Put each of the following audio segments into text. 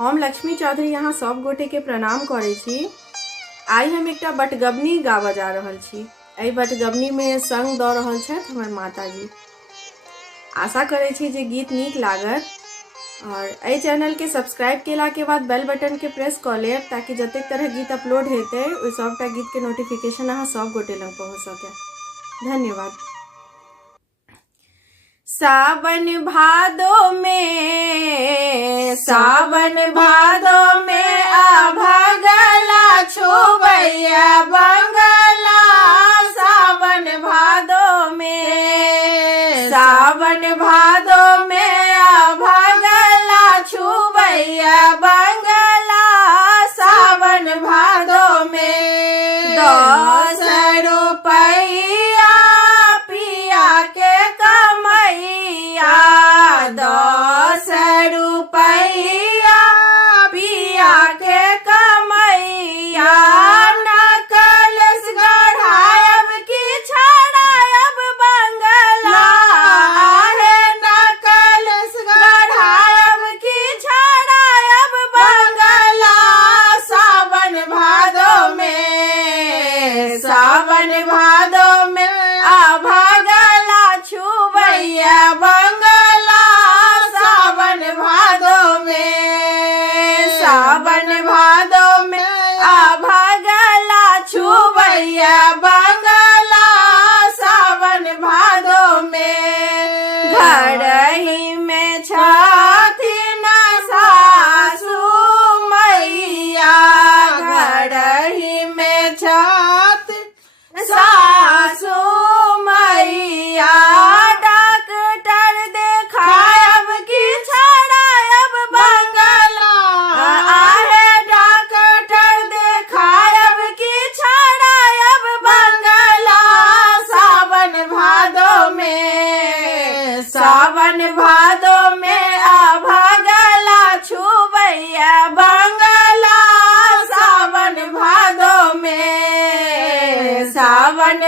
हम लक्ष्मी चौधरी यहाँ सब गोटे के प्रणाम करे छी। आई हम एकटा बटगबनी गावा जा रहल छी। एहि बटगबनी में संग दऽ रहल छथि हमर माताजी। आशा करे छी जे गीत नीक लागत और एहि चैनल के सब्सक्राइब केला के बाद बेल बटन के प्रेस कऽ लेब ताकि जतेक तरह गीत अपलोड हेतै ओहि सबटा गीत के नोटिफिकेशन अहाँ सब गोटे लग पहुँच सके। धन्यवाद। सावन भादो में आ भगला छुबैया बंगला। सावन भादो में आ भगला छुबैया बंगला। सावन भादो में 10 रुपैया पिया के कमैया। 10 रुपैया पिया के कमैया। नकलस गढ़ायब की छड़ायब बंगला। है नकलस गढ़ायब की छड़ायब बंगला। सावन भादो में आ भगला छुबैया बंगला। सावन भादो में आ भगला छुबैया बंगला। सावन भादो में घरही में छथिन सासु मैया। घरही में छथिन सासु मैया। डॉक्टर देखायब की छड़ायब बंगला। आहे डॉक्टर देखायब की छड़ायब बंगला। सावन भादो में आ भगला छुबैया बंगला। सावन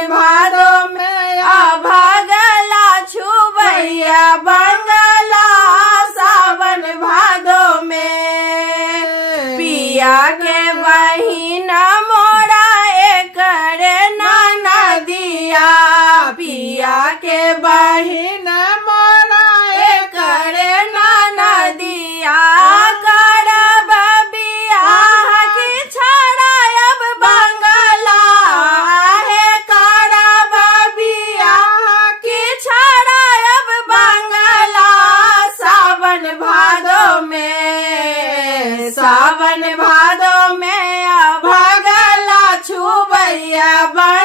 भादो में आ भगला छुबैया बंगला। सावन भादो में पिया के बहिन मोरा एकर ननदिया। पिया के बहिन मोरा एकर ननदिया। करब बियाह की छड़ायब बंगला। है करब बियाह की छड़ायब बंगला। सावन भादो में आ भगला छुबैया बंगला।